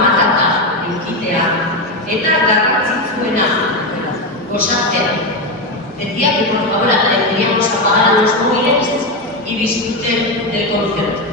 amatata eukitea eta garrantzitsuena gozatzea. Decía que por favor tendríamos que apagar los móviles y disfruten del concierto.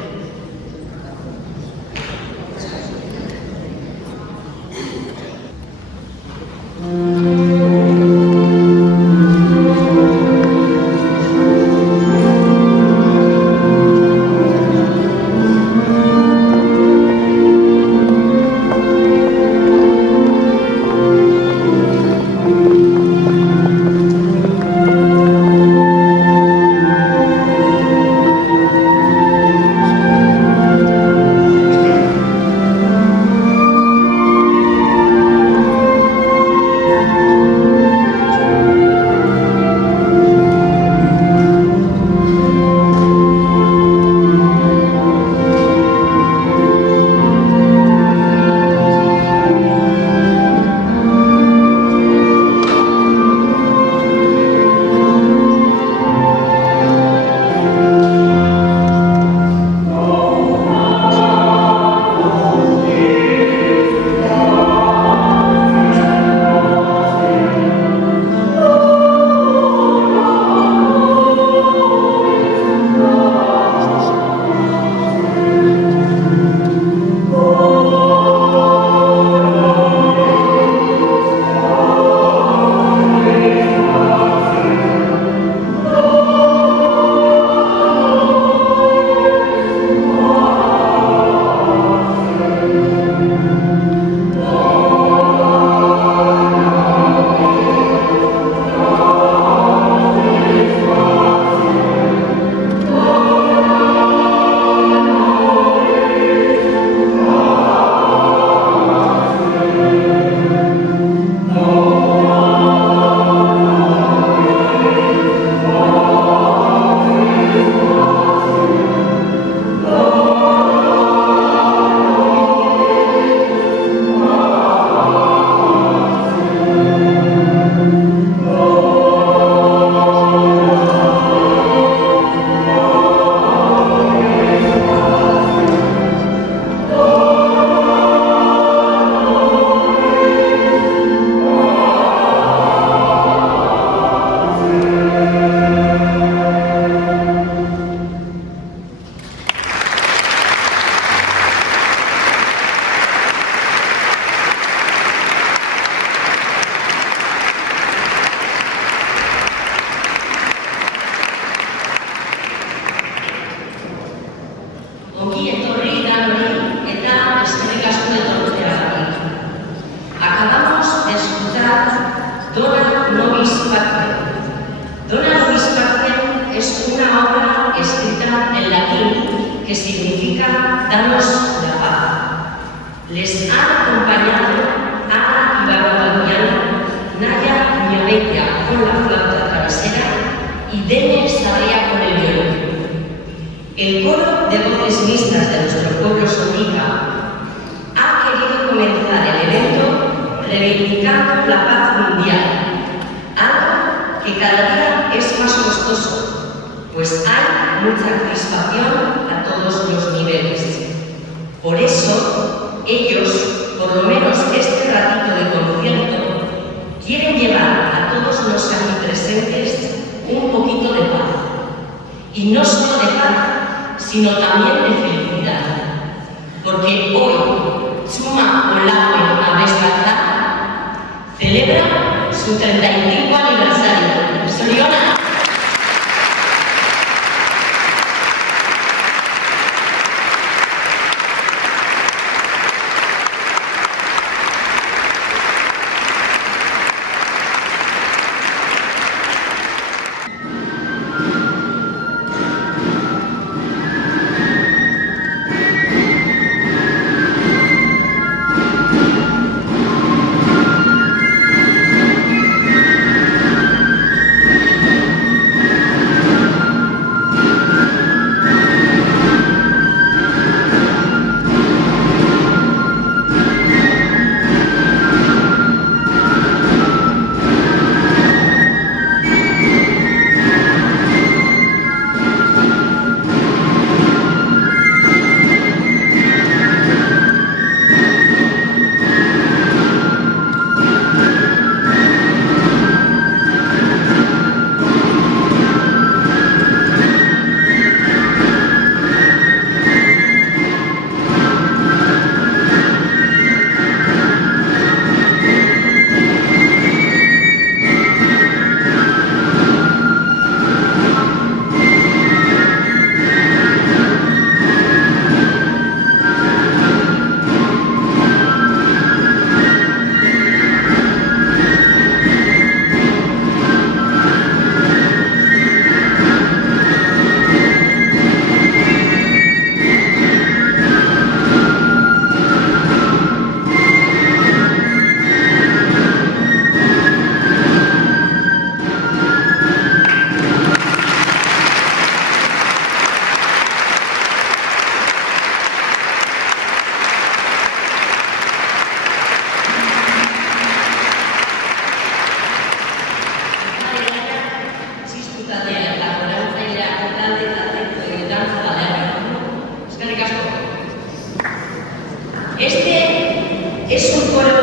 Es un coro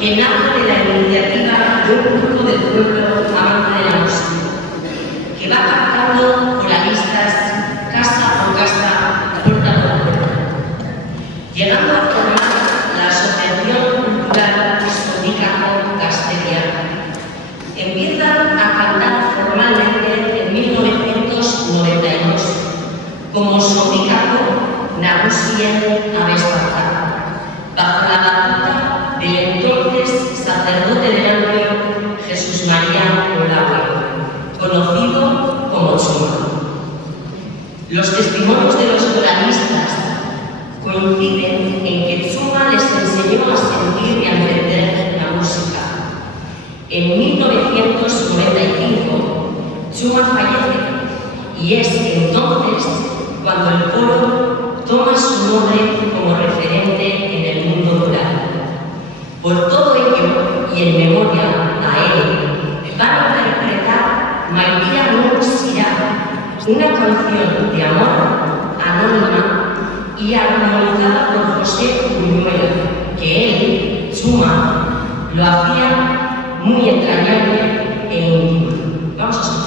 que nace de la iniciativa de un grupo del pueblo amante de la música, que va captando coralistas casa por casa, puerta por puerta, llegando a formar la Asociación Cultural Somicaco Castellana. Empiezan a cantar formalmente en 1992 como Somicaco Nagusien Abesbaza, bajo la batuta del entonces sacerdote del Ampio Jesús María Olague, conocido como Chuma. Los testimonios de los coralistas coinciden en que Chuma les enseñó a sentir y a entender la música. En 1995, Chuma fallece y es entonces cuando el coro toma su nombre como referente en el mundo rural. Por todo ello, y en memoria a él, van a interpretar Maitía Nur Sirá, una canción de amor anónima y armonizada por José Buñuel, que él, Chuma, lo hacía muy entrañable e íntimo. Vamos a escuchar.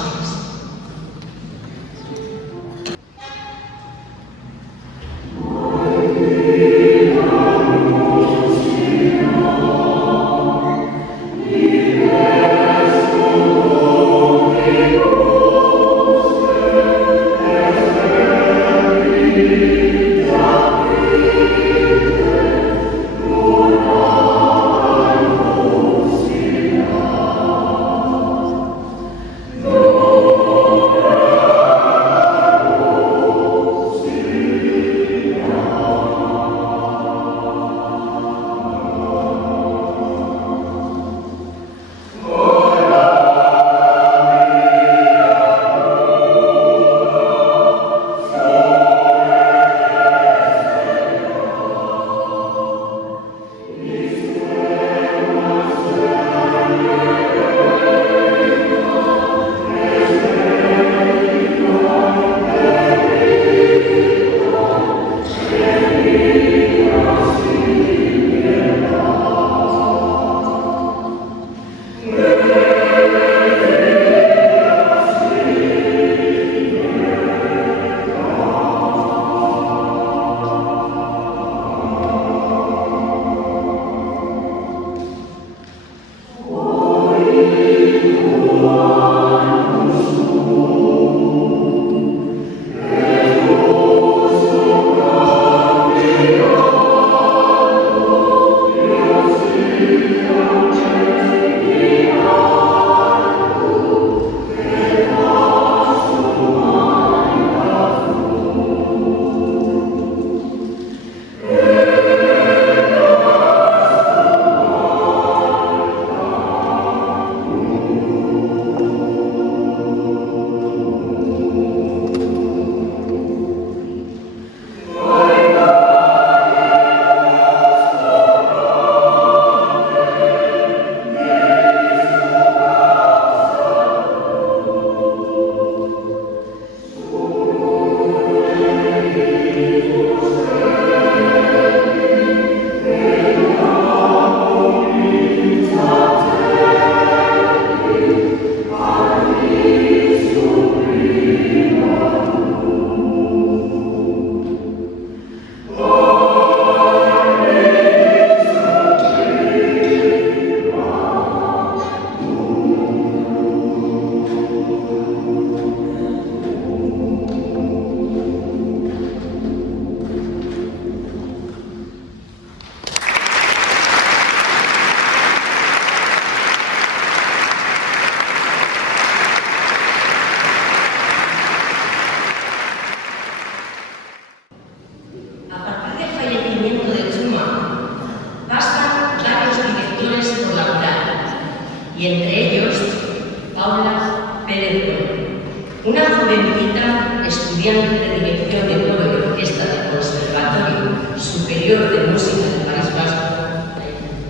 Una jovencita estudiante de dirección de coro y orquesta del Conservatorio Superior de Música del País Vasco,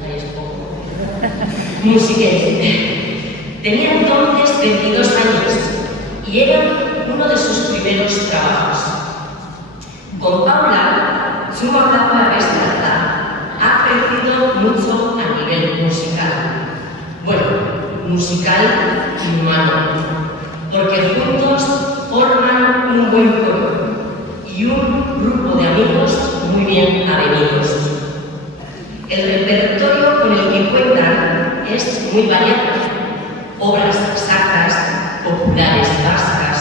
ahí es poco, musiquense. Tenía entonces 22 años y era uno de sus primeros trabajos. Con Paula, su mamá Abesbaza ha crecido musical y humano, porque juntos forman un buen coro y un grupo de amigos muy bien avenidos. El repertorio con el que cuentan es muy variado: obras sacras, populares vascas,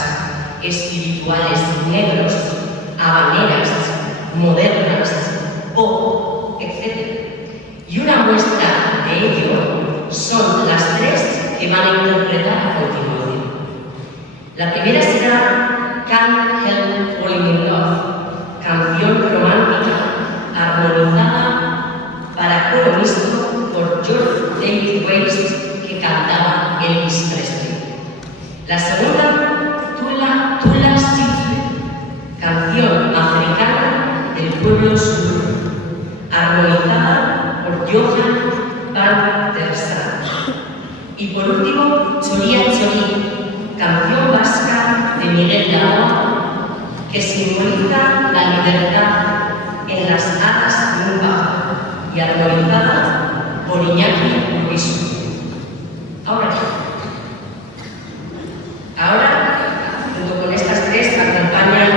espirituales negros, habaneras, modernas, pop, etc. Y una muestra de ello son las tres que van a interpretar a continuación. La primera será Can't Help Falling in Love, canción romántica armonizada para coro mixto por George David Weiss, que cantaba Elvis Presley. La segunda, Tula Sifle, canción africana del pueblo sur, armonizada por Johan van der Sar. Y por último, Choría Chorí, canción vasca de Miguel Lagoa, que simboliza la libertad en las alas de un pájaro y armonizada por Iñaki Urbizu. Ahora, junto con estas tres, acompañan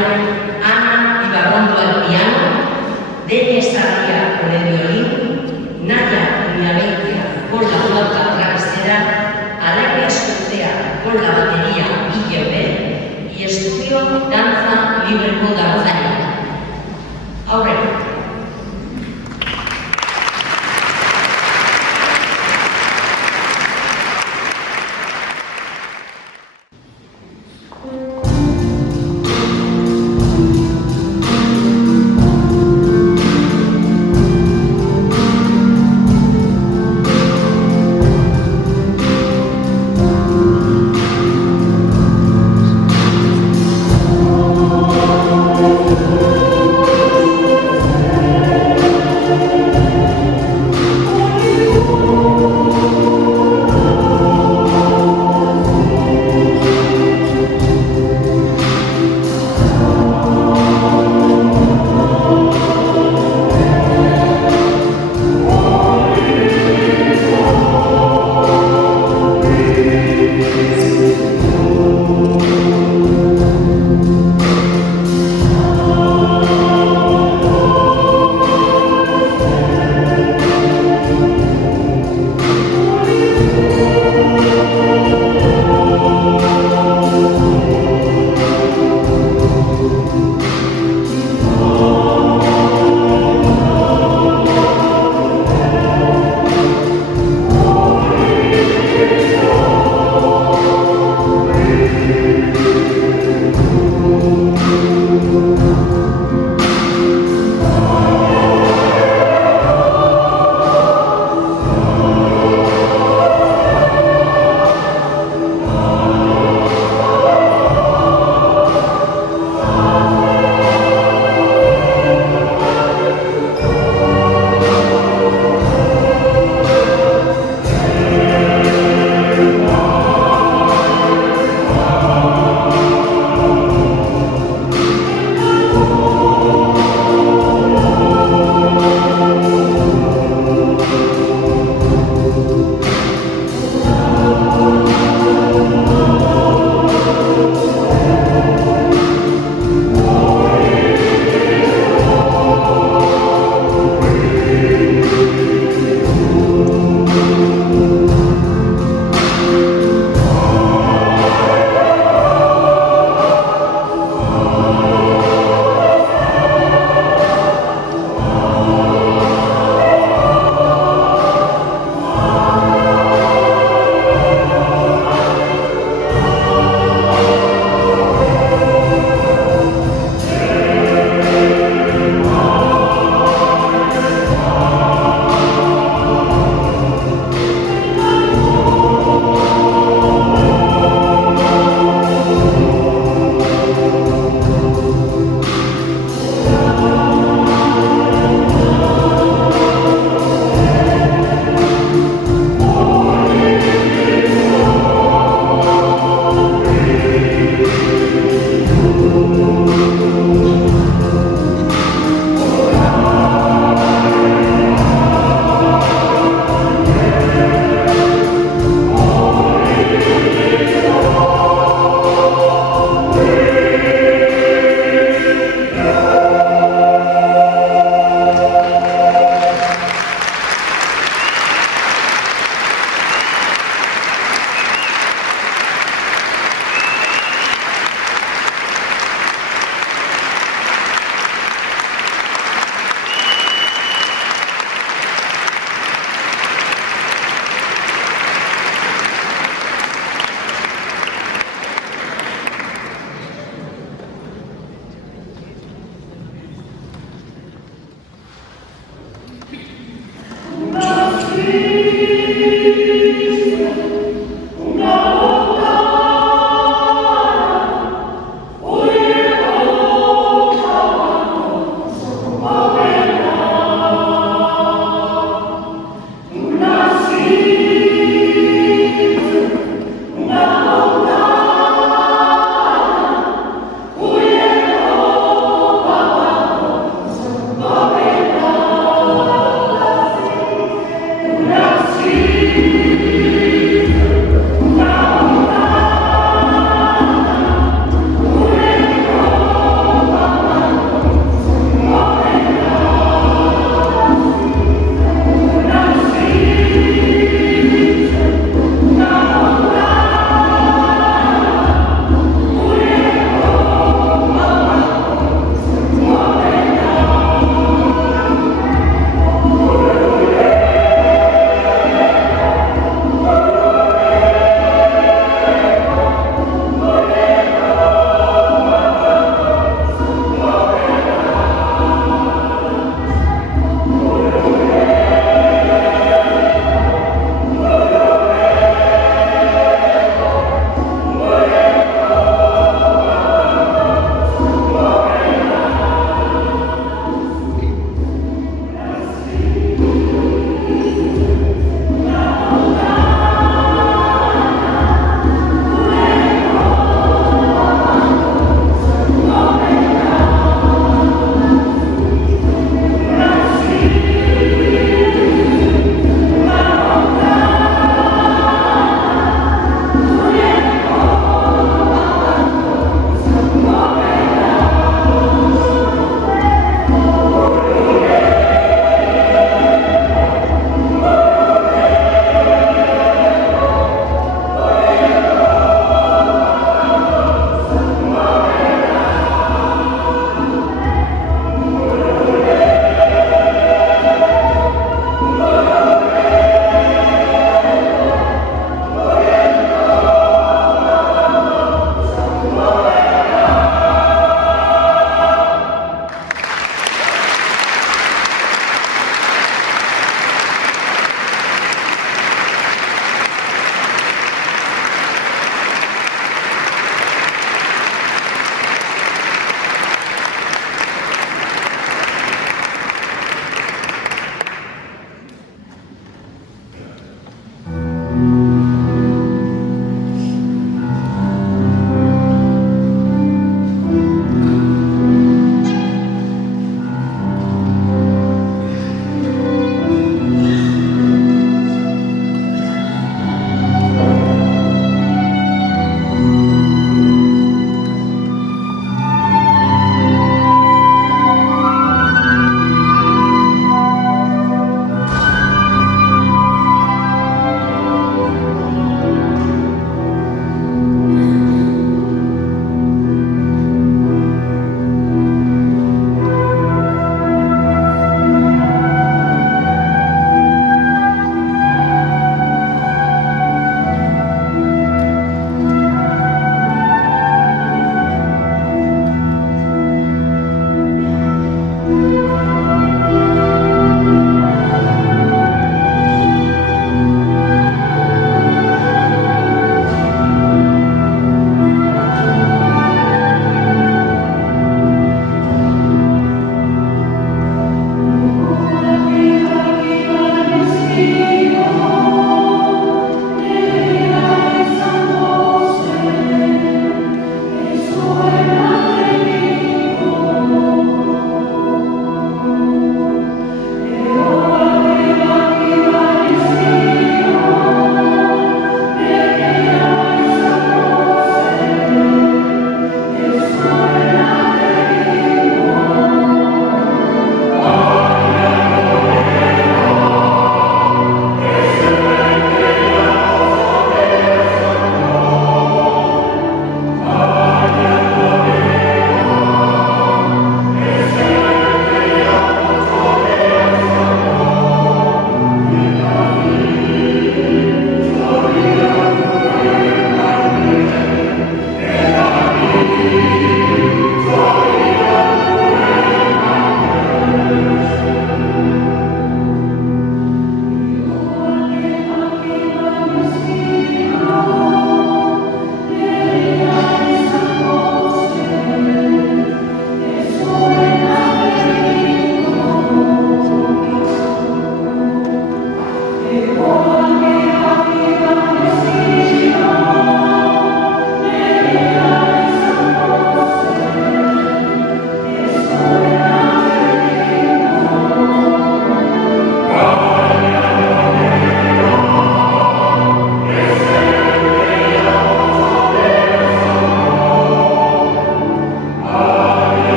Ana Ibarrondo al piano, Dene Sarria con el violín, Naya Mialeitia con la flauta travesera, Alegria Escucea con la batería y yembe, y Estudio Danza Libre con Danzaria. Ahora.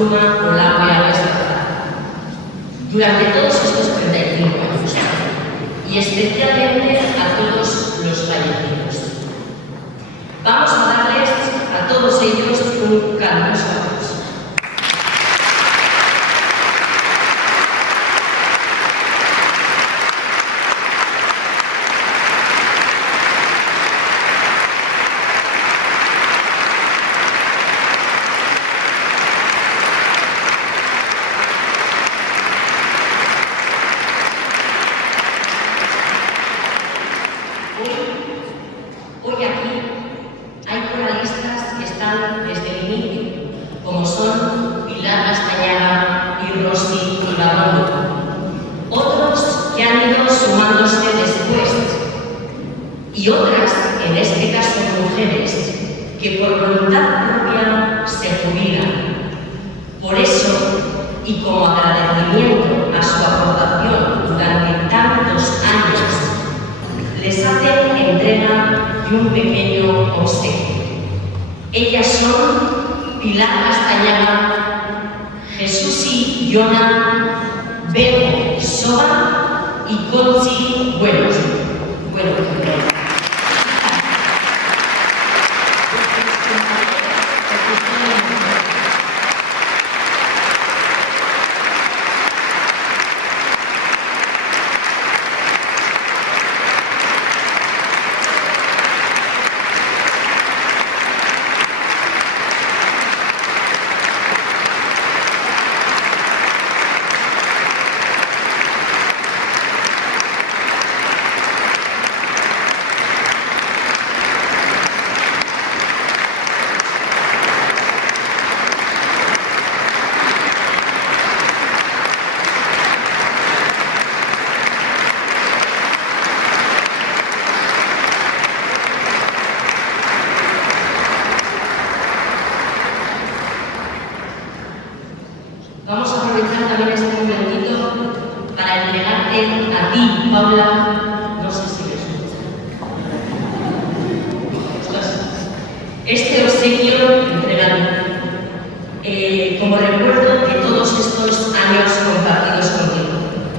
consuma o lave a destrozar. Durante todos estos 35 años, y especialmente a todos los fallecidos. Vamos a darles a todos ellos un caluroso aplauso. Hoy aquí hay coralistas que están desde el inicio, como son Pilar Castañaga y Rosy Ibabondo. Otros que han ido sumándose después, y otras, en este caso mujeres, que por voluntad propia se jubilan. Por eso, y como agradecimiento a su aportación durante tantos años, les hacen entrega de un pequeño obsequio. Ellas son Pilar Castañaga, Jesús Yona, Bego Soba y Conchi Buenos. Vamos a aprovechar también este momentito para entregarte a ti, Paula, no sé si me escuchas. Este obsequio entregado como recuerdo de todos estos años compartidos contigo.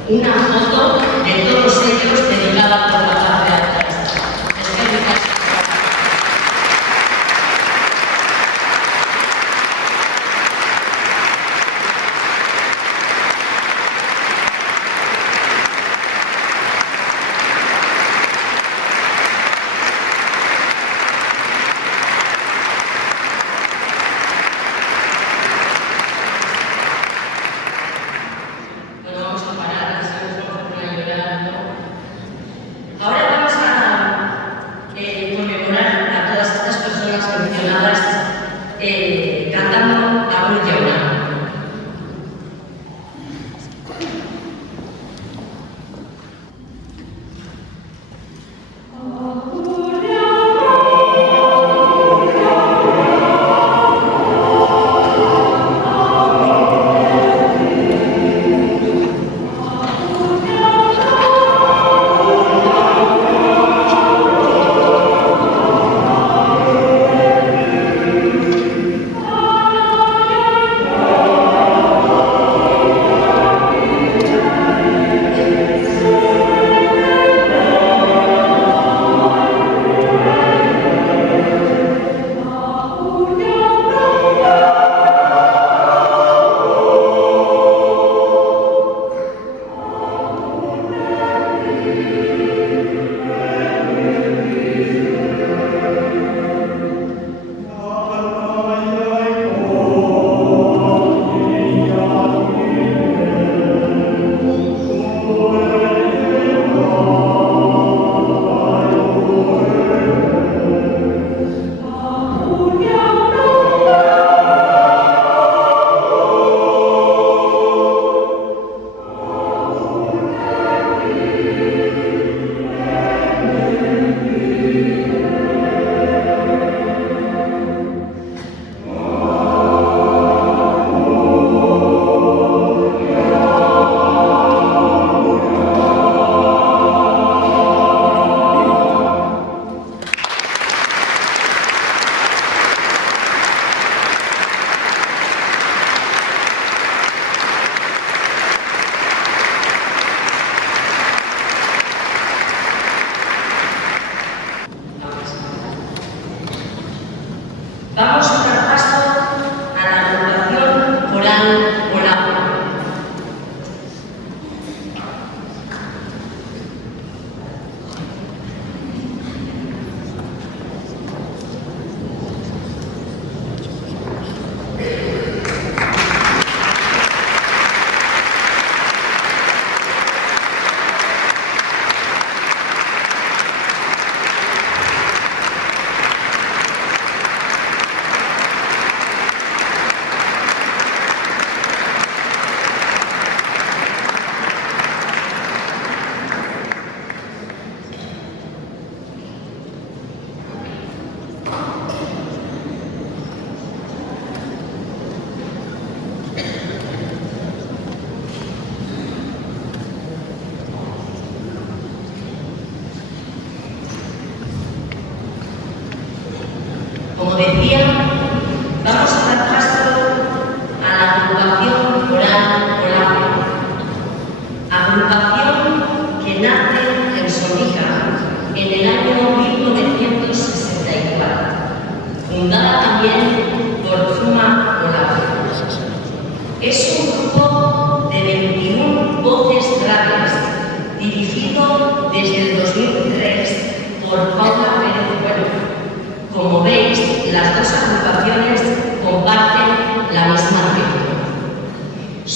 Una foto de todos ellos dedicada por la patria de la cantando a un Yona.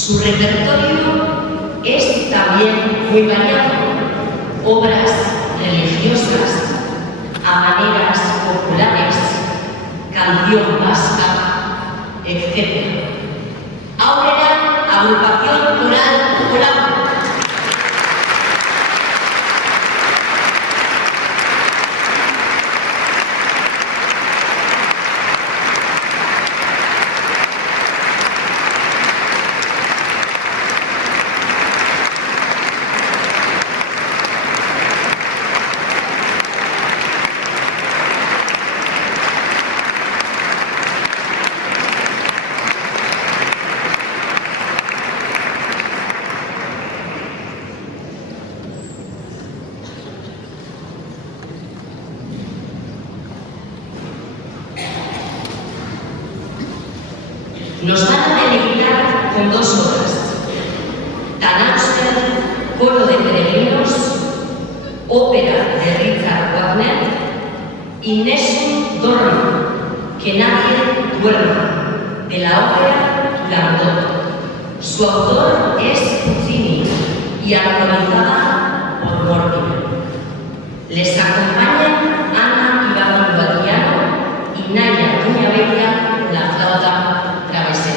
Su repertorio es también muy variado. Obras religiosas, habaneras populares, canción vasca, etc. Aurrera, agrupación coral Coral. Nos van a deleitar con dos obras: Tannhäuser, Coro de Peregrinos, ópera de Richard Wagner, y Nessun Dorma, que nadie duerma, de la ópera Landot. Su autor es Puccini y autorizada por Mortimer. Les acompañan Ana Ibarra al piano y Naya Cuñabella la flauta travesera.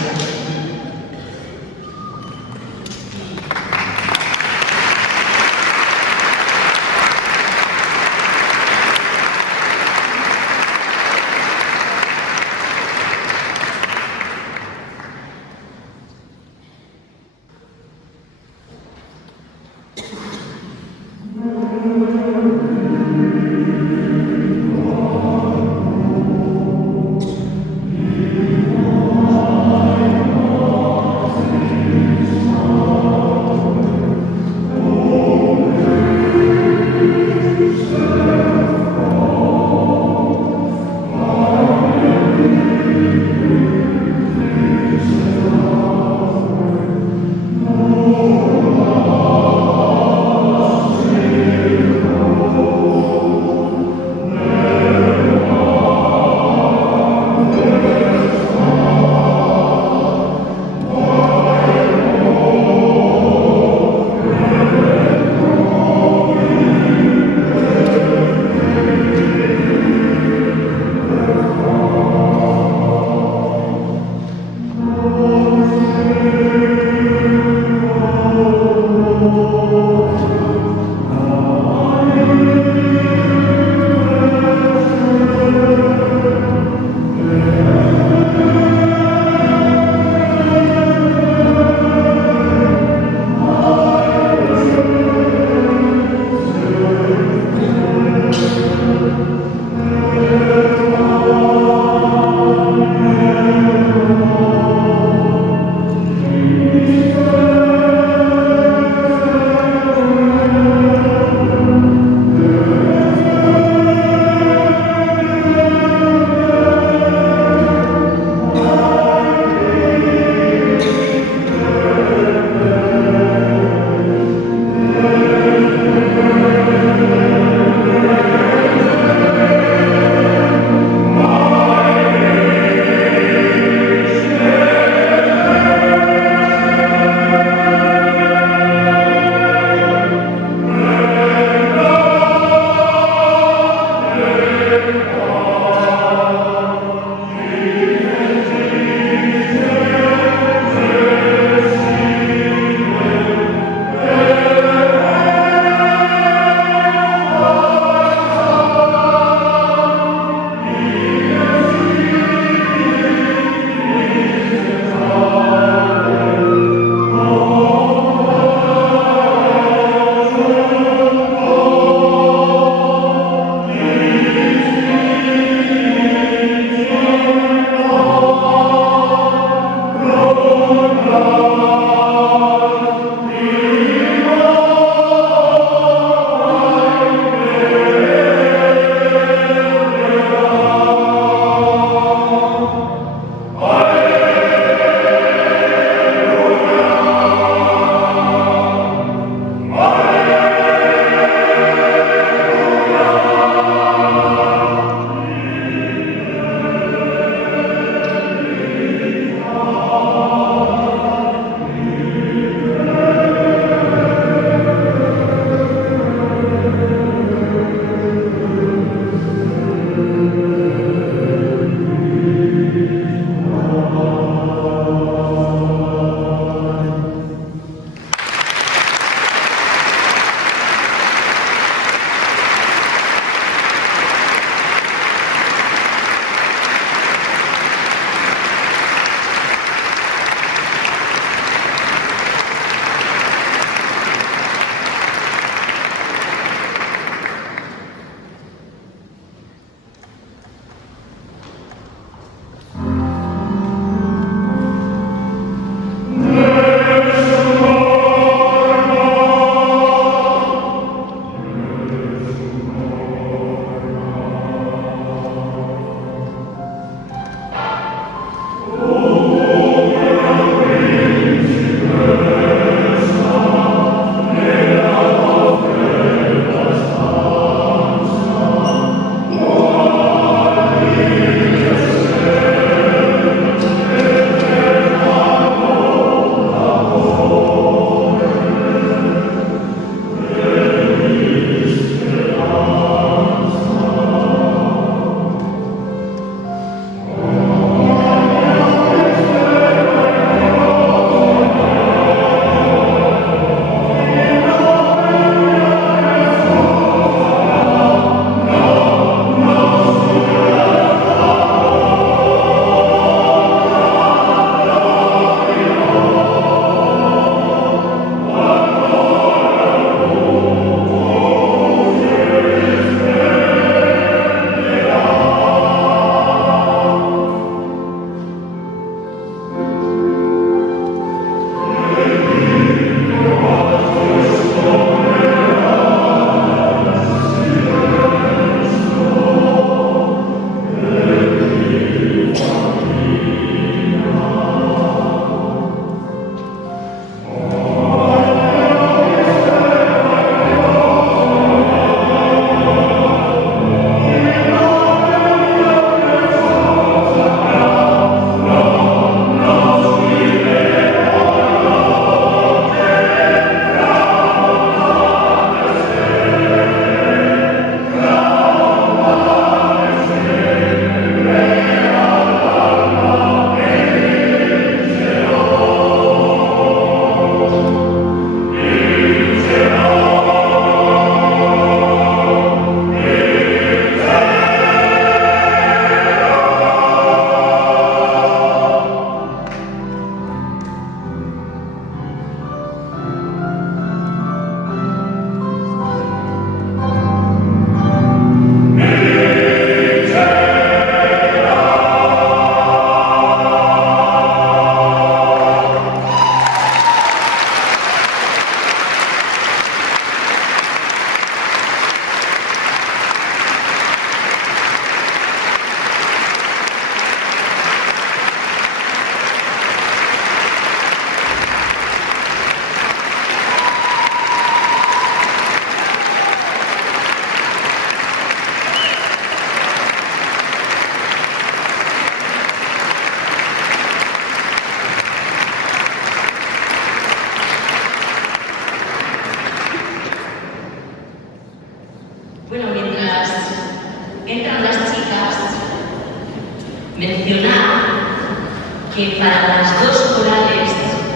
que para las dos corales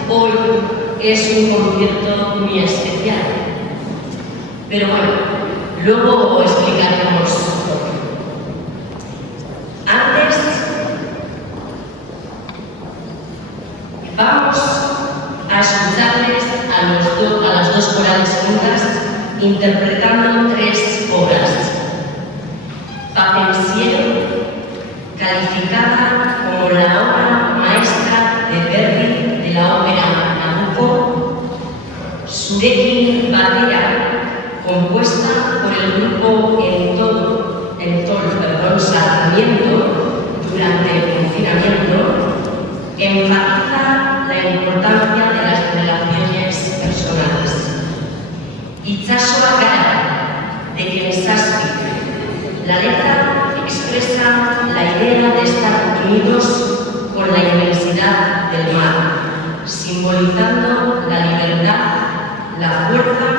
hoy es un concierto muy especial. Pero bueno, luego explicaremos por qué. Antes, vamos a escucharles a las dos corales juntas interpretando tres obras. Papensiero, calificada como la obra maestra de Verdi de la ópera Nabucco, Zurekin Batera, compuesta por el grupo Sarmiento durante el confinamiento, enfatiza la importancia de las relaciones personales. Itsasoa gara, de Ken Saspi. La letra expresa la idea de estar unidos con la inmensidad del mar, simbolizando la libertad, la fuerza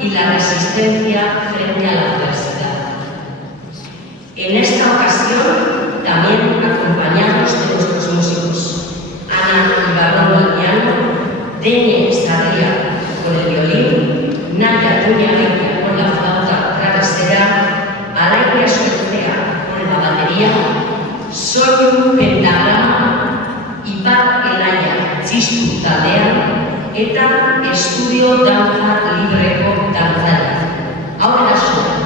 y la resistencia frente a la adversidad. En esta ocasión, también acompañados de nuestros músicos, Ana Ibarrondo al piano, Dene Sarria con el violín, Naya Tuña con la flauta travesera, Alaia Solcea con la batería, Soinu Pentagrama, Ipar Elaya Txistu taldean, eta Estudio Danza Libreko dantzari. Ahora suena.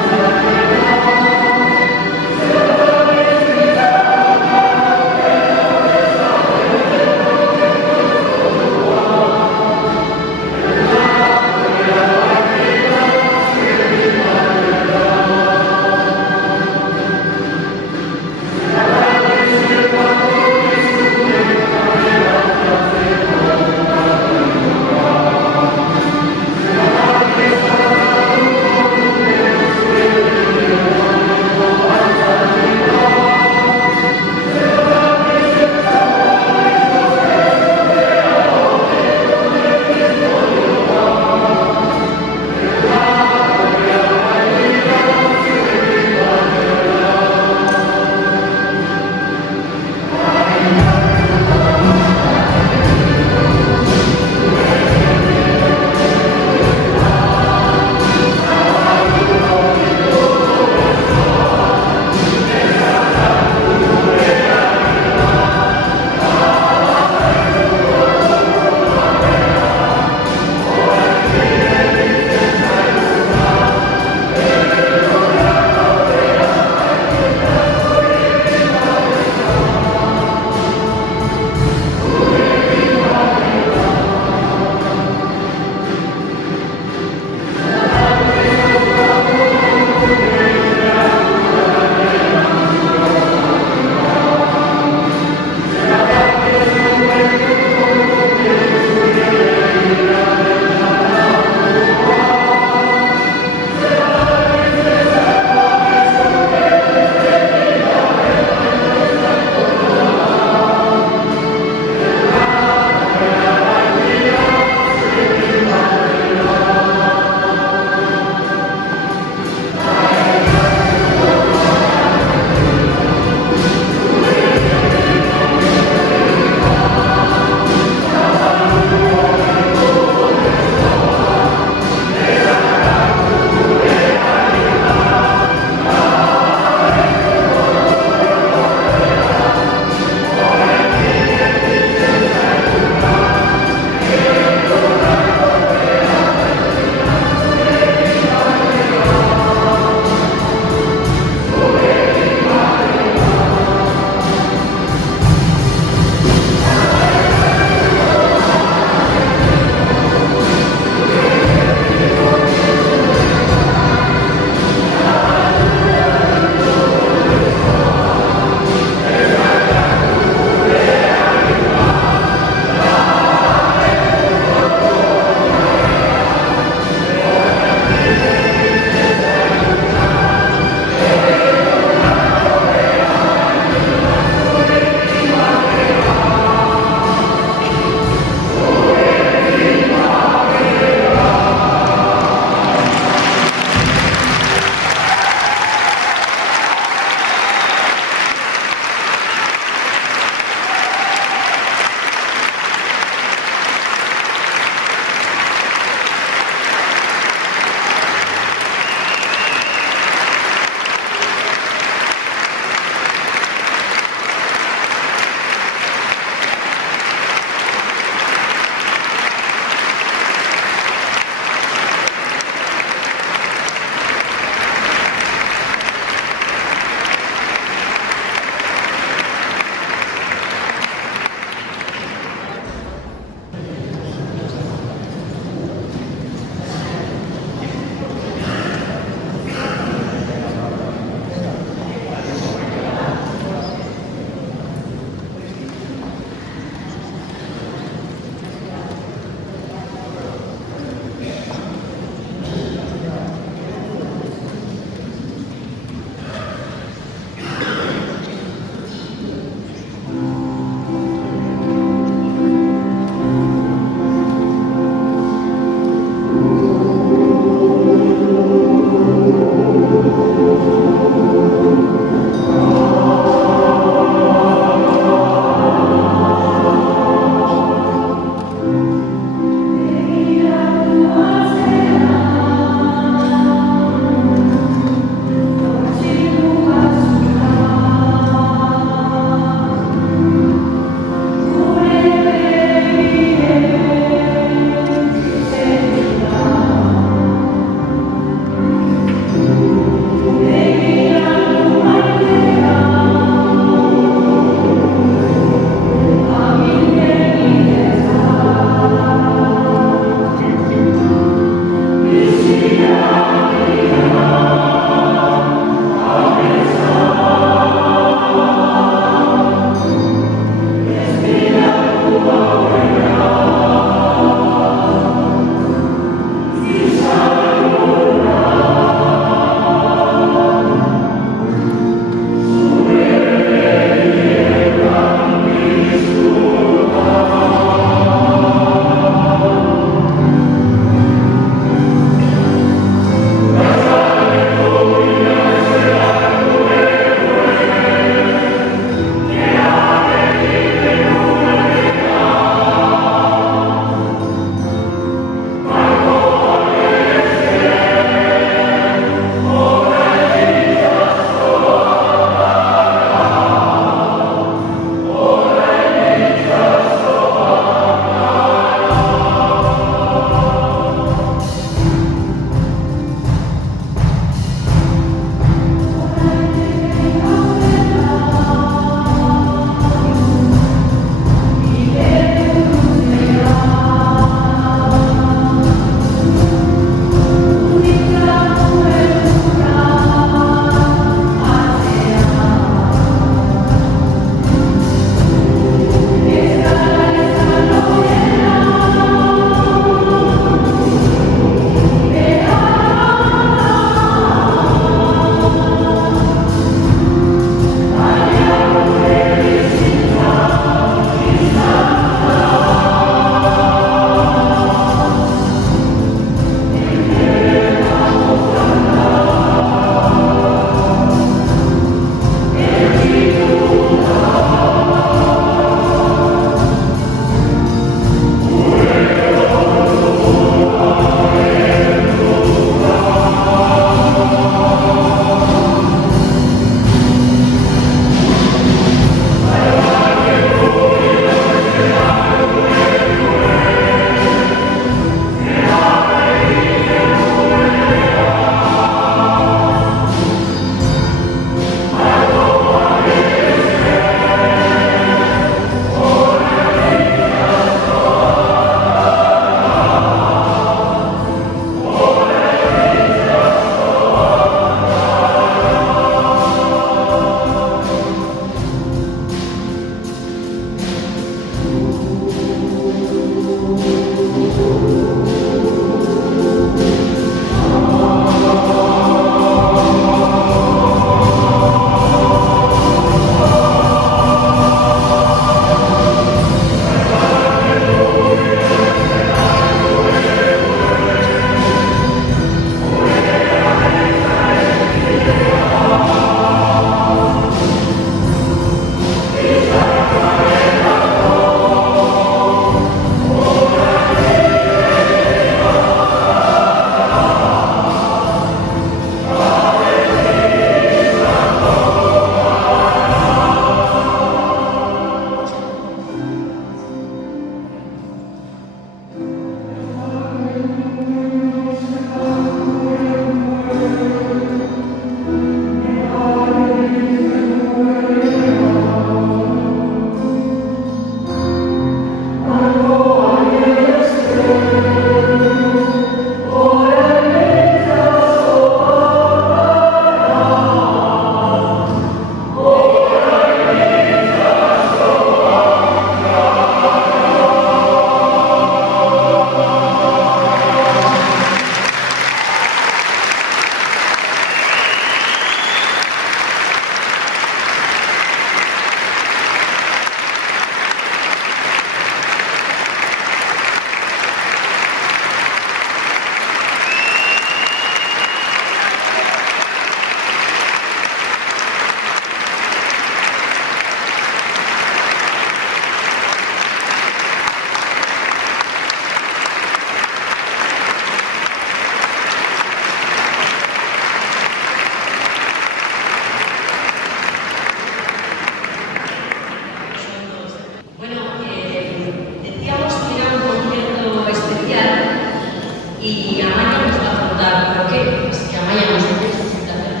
Y Amaya nos va a contar por qué. Así que Amaya nos dice su presentación.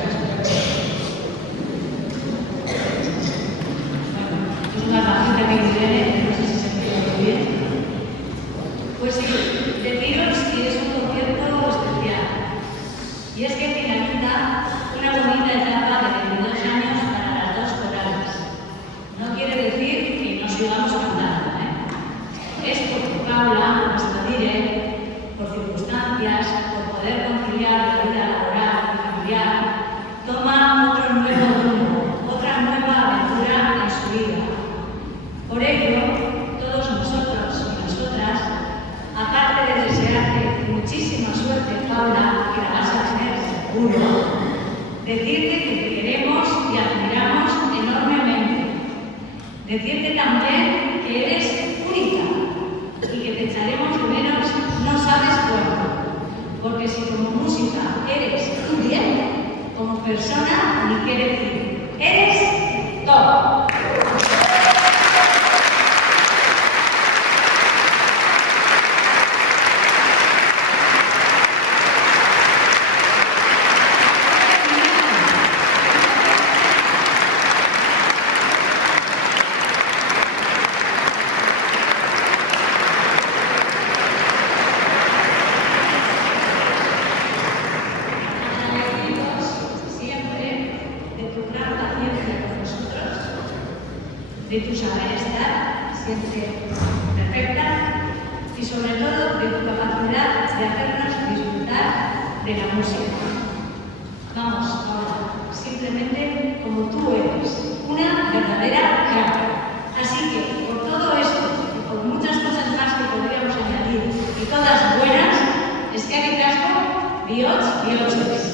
Es una faceta que viene, no sé si se entiende muy bien. Pues sí, deciros que es un concierto especial. Y es que finaliza una bonita etapa de 22 años para las dos corales. No quiere decir que no sigamos cantando, Es porque Paula, nuestra líder, por circunstancias, por poder conciliar la vida laboral y familiar, toma otro nuevo rumbo, otra nueva aventura en su vida. Por ello, todos nosotros y nosotras, aparte de desearte muchísima suerte, Paula, que la vas a tener seguro, decirte que te queremos y admiramos enormemente. Decirte también que eres única y que te echaremos de menos no sabes cuándo. Porque si como música eres tú bien, como persona ni qué decir. Eres todo. De tu saber estar siempre perfecta y sobre todo de tu capacidad de hacernos disfrutar de la música. Vamos, ahora, simplemente como tú eres, una verdadera crack. Así que, por todo esto y por muchas cosas más que podríamos añadir, y todas buenas, es que hay casco, biots y oches.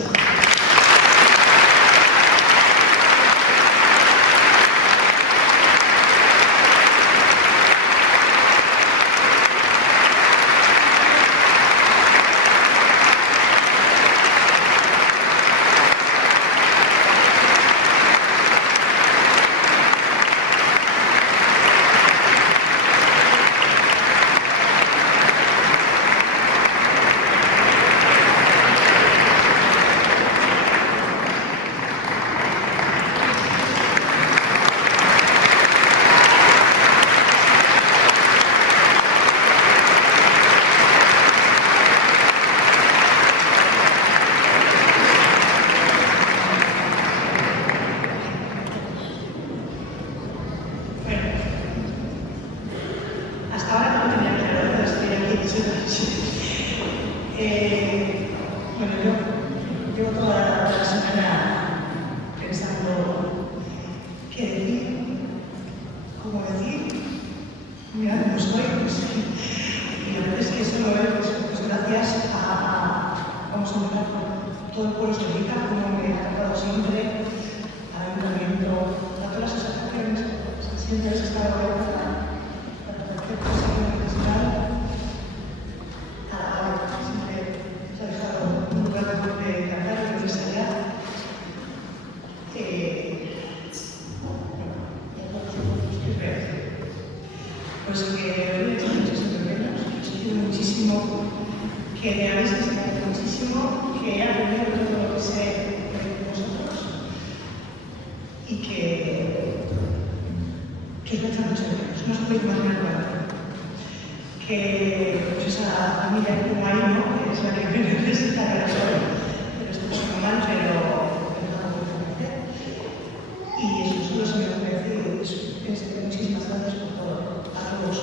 Llevo toda la semana pensando qué decir, cómo decir, mira cómo estoy, y la verdad es que eso lo veo pues gracias vamos a empezar por todo el pueblo de Rica, como me ha tratado siempre, al ayuntamiento, a todas las asociaciones, siempre les está abierta para cualquier cosa que necesitan. Pues que hoy he hecho muchísimo menos, os pido muchísimo que me habéis enseñado muchísimo, que he aprendido todo lo que sé de vosotros y que os voy a echar mucho de menos, no os podéis imaginar cuánto. Que pues esa familia como ahí, ¿no? Que es la que me necesita para solo, pero esto es normal, pero no lo puedo hacer. Y eso solo se me ofrece y muchísimas gracias por todo. A todos.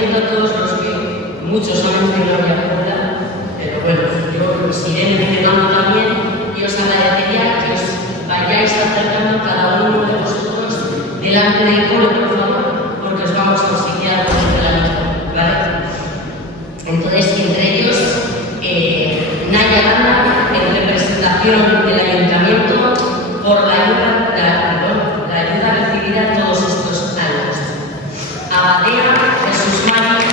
A todos los que muchos años de Gloria Cola, pero bueno, yo los iré mencionando también y os agradecería que os vayáis acercando cada uno de vosotros delante del coro, por favor, porque os vamos a auxiliar con el reglamento. a Dea, Jesús Mari,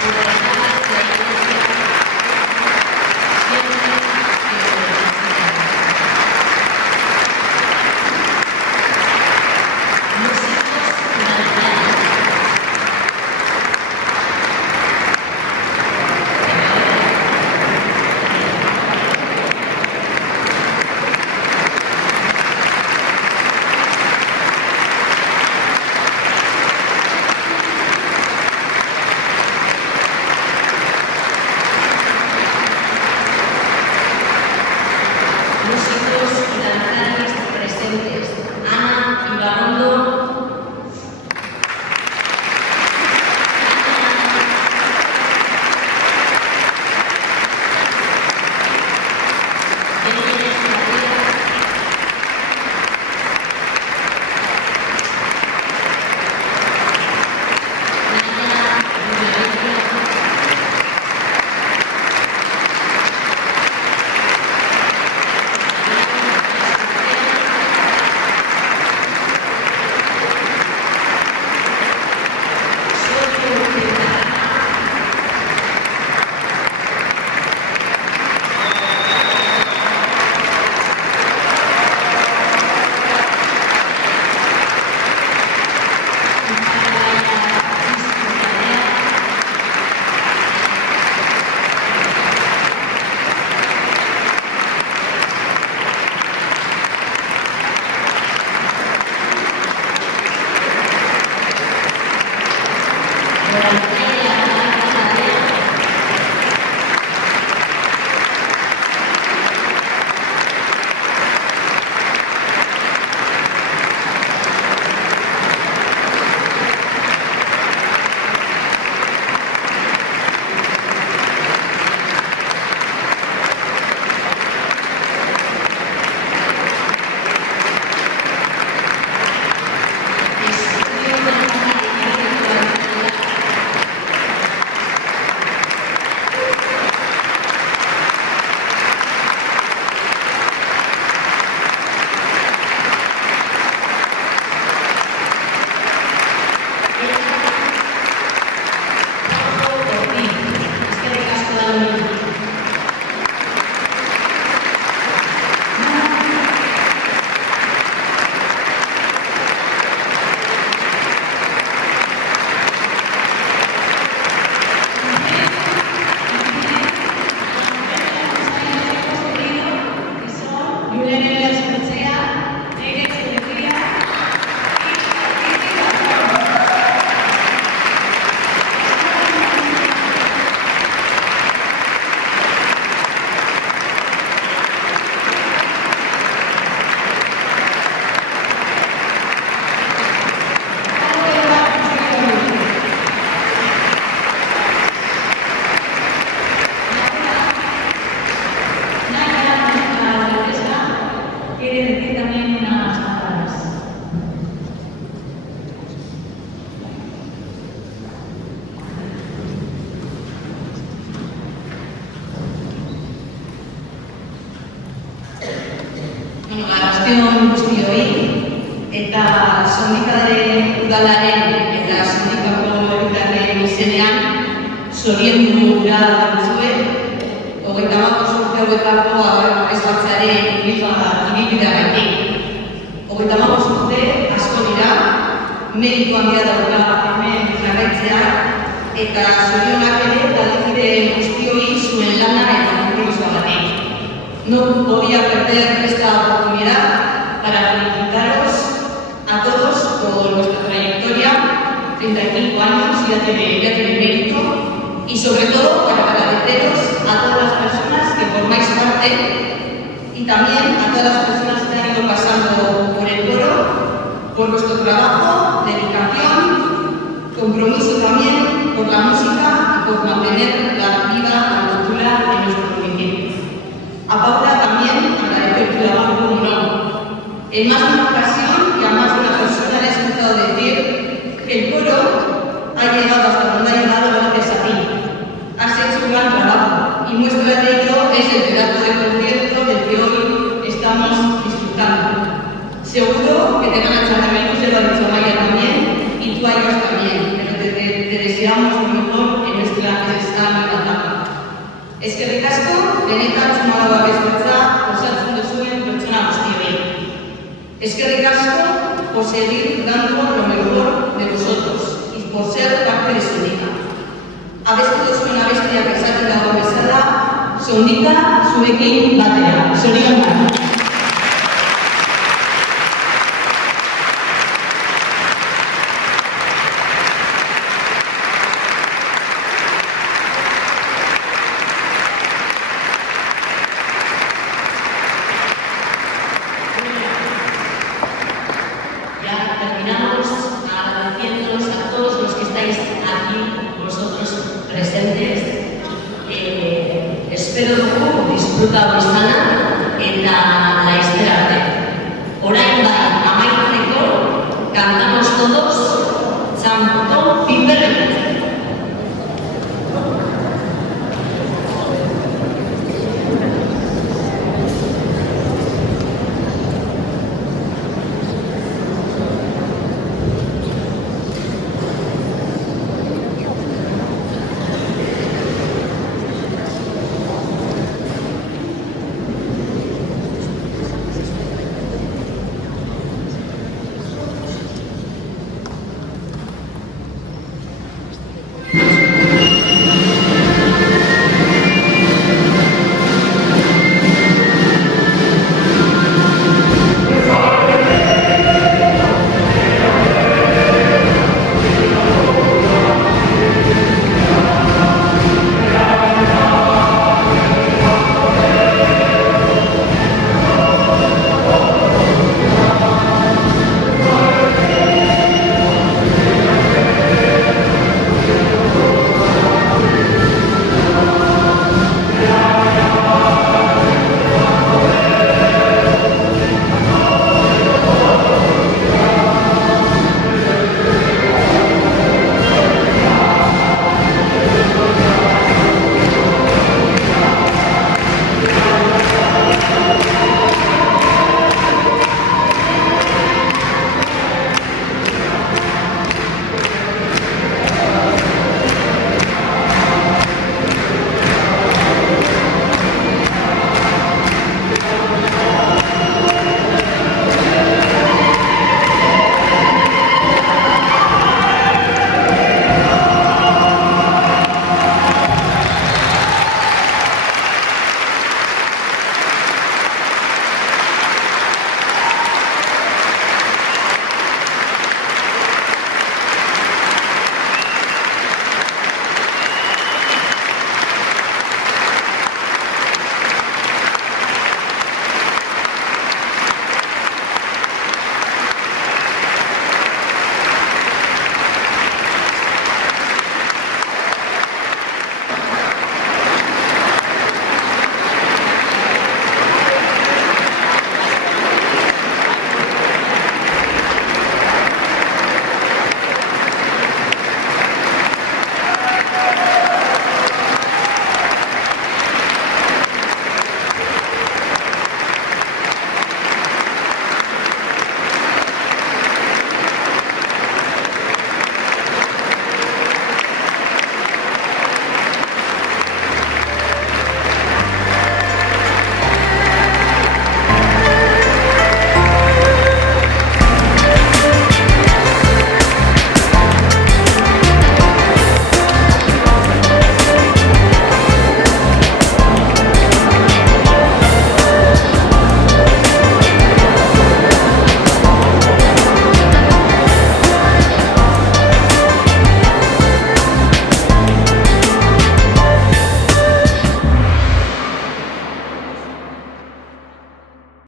por dejarles la iglesia siempre que lo necesiten. Músicos danzantes. Músicos y danzantes presentes, Ana Ibarondo, Arratsalde guztioi eta Sindikaren udalaren eta sindikako herritarren izenean zoriondu gura dizuet 35 urte hauetako abesbatzearen ibilbideagatik. 35 urte asko dira, meritu handia dauka hemen jarraitzea eta zorionak ere taldekide guztioi zuen lana eta konpromisoagatik. No podía perder esta oportunidad para felicitaros a todos por vuestra trayectoria, 35 años, ya tiene mérito, y sobre todo para agradeceros a todas las personas que formáis parte y también a todas las personas que han ido pasando por el coro, por vuestro trabajo, dedicación, compromiso también por la música y por mantener la vida, la cultura en nuestro municipio. A Paula también agradecer tu trabajo como no. En más de una ocasión y a más de una persona le he escuchado decir que el coro ha llegado hasta donde ha llegado gracias a ti. Has hecho un gran trabajo y muestra de ello es el pedazo de concierto del que hoy estamos disfrutando. Seguro que te van a echar de menos, ya lo ha dicho Maya también, y tú vayas también, pero te deseamos lo mejor en esta nueva etapa. Eskerrik asko, benetan Zumala Babes-Beltza osatzen duzuen pertsona guztioi. Eskerrik asko por seguir dando lo mejor de vosotros y por ser parte de Sonika. Abestu duzuen abestiak esaten dago bezala, Sonika zuekin batera. Zorionak. Terminamos agradeciéndoos a todos los que estáis aquí, vosotros presentes. Espero dugu disfruta izana eta laizter arte. Orain bai, amaitzeko cantamos todos Txanpotón Piperrek.